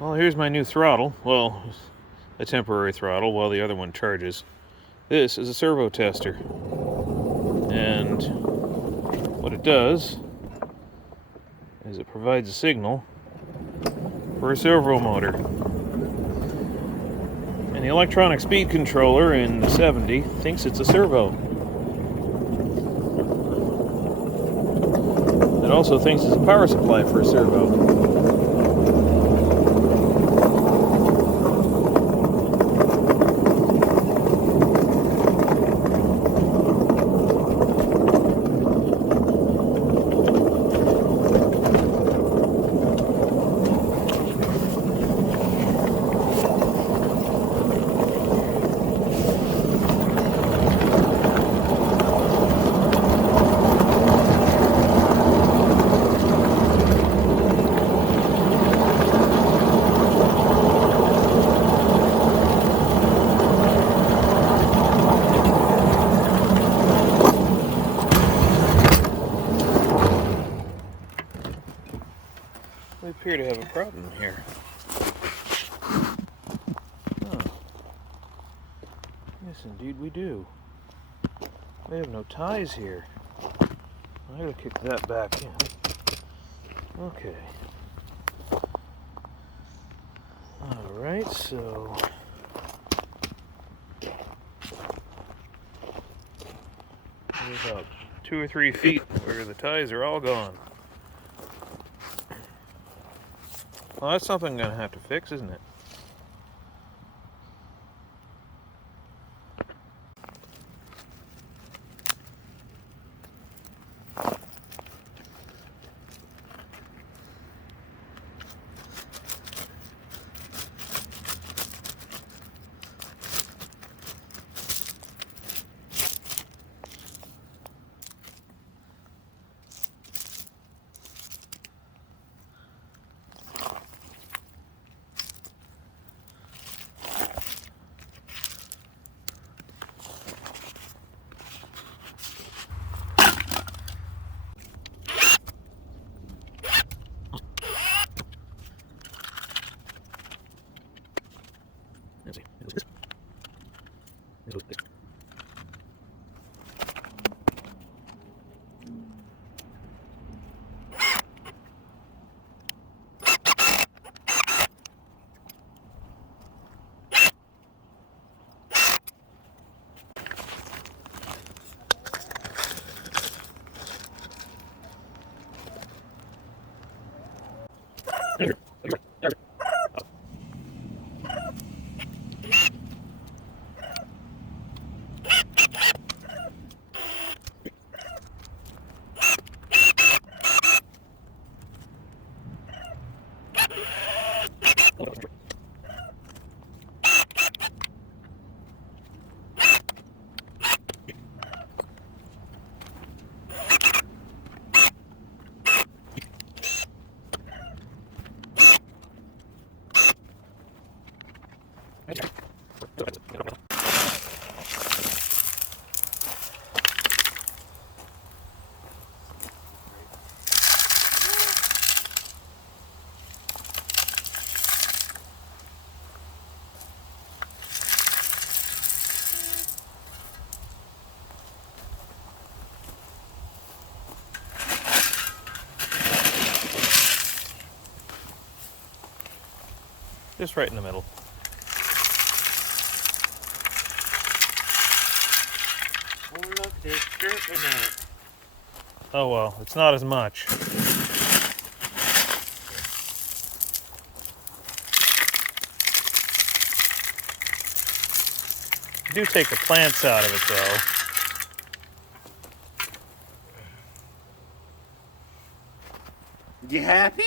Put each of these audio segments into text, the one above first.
Well, here's my new throttle. Well, a temporary throttle while the other one charges. This is a servo tester. And what it does is it provides a signal for a servo motor. And the electronic speed controller in the 70 thinks it's a servo. It also thinks it's a power supply for a servo. We appear to have a problem here. Oh. Yes, indeed we do. We have no ties here. I gotta kick that back in. Okay. Alright, so... there's about 2 or 3 feet where the ties are all gone. Well, that's something I'm going to have to fix, isn't it? Just right in the middle. Oh look, there's dirt in it. Oh well, it's not as much. You do take the plants out of it though. You happy?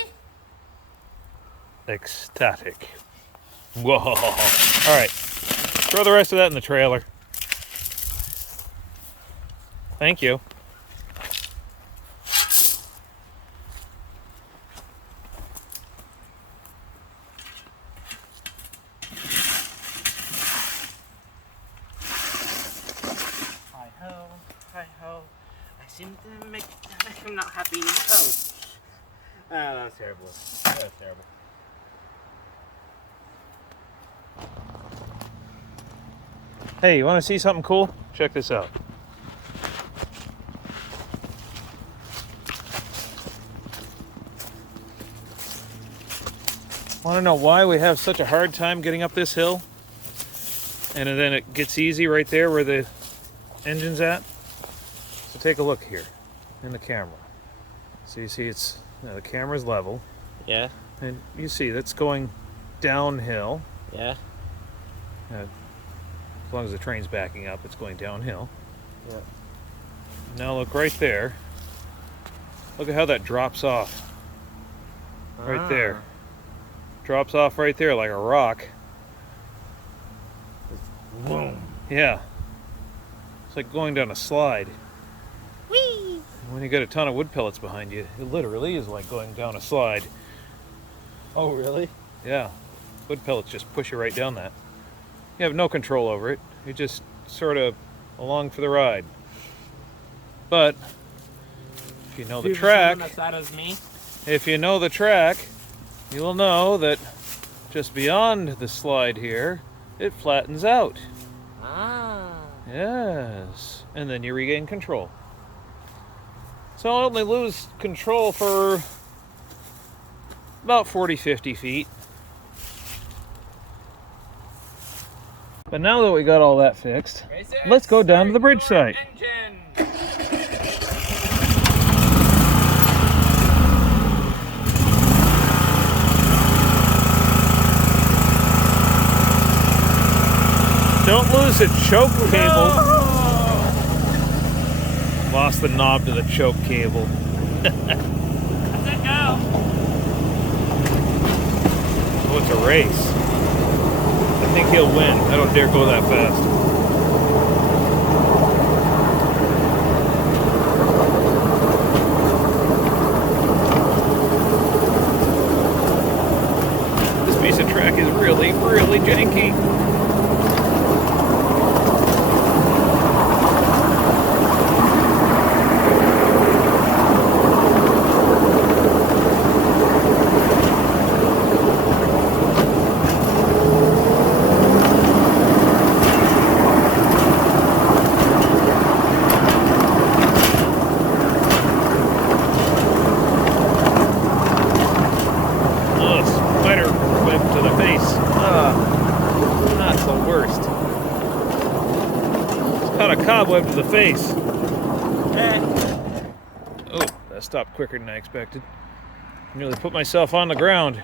Ecstatic. Whoa. Alright. Throw the rest of that in the trailer. Thank you. Hi-ho, hi-ho. I seem to make him not happy. Oh. Oh, that was terrible. That was terrible. Hey, you want to see something cool? Check this out. Want to know why we have such a hard time getting up this hill? And then it gets easy right there where the engine's at. So take a look here in the camera. So you see it's, the camera's level. Yeah. And you see that's going downhill. Yeah. As long as the train's backing up, it's going downhill. Yeah. Now look right there. Look at how that drops off. Right there. Drops off right there like a rock. Boom. Yeah. It's like going down a slide. Whee! When you got a ton of wood pellets behind you, it literally is like going down a slide. Oh, really? Yeah. Wood pellets just push you right down that. You have no control over it. You're just sort of along for the ride. But if you know the track, if you know the track, you'll know that just beyond the slide here, it flattens out. Ah. Yes. And then you regain control. So I'll only lose control for about 40-50 feet. But now that we got all that fixed, let's go down to the bridge site. Don't lose the choke cable. Lost the knob to the choke cable. How's it go? Oh, it's a race. I think he'll win. I don't dare go that fast. This piece of track is really, really janky. Cobweb to the face. Oh, that stopped quicker than I expected. Nearly put myself on the ground.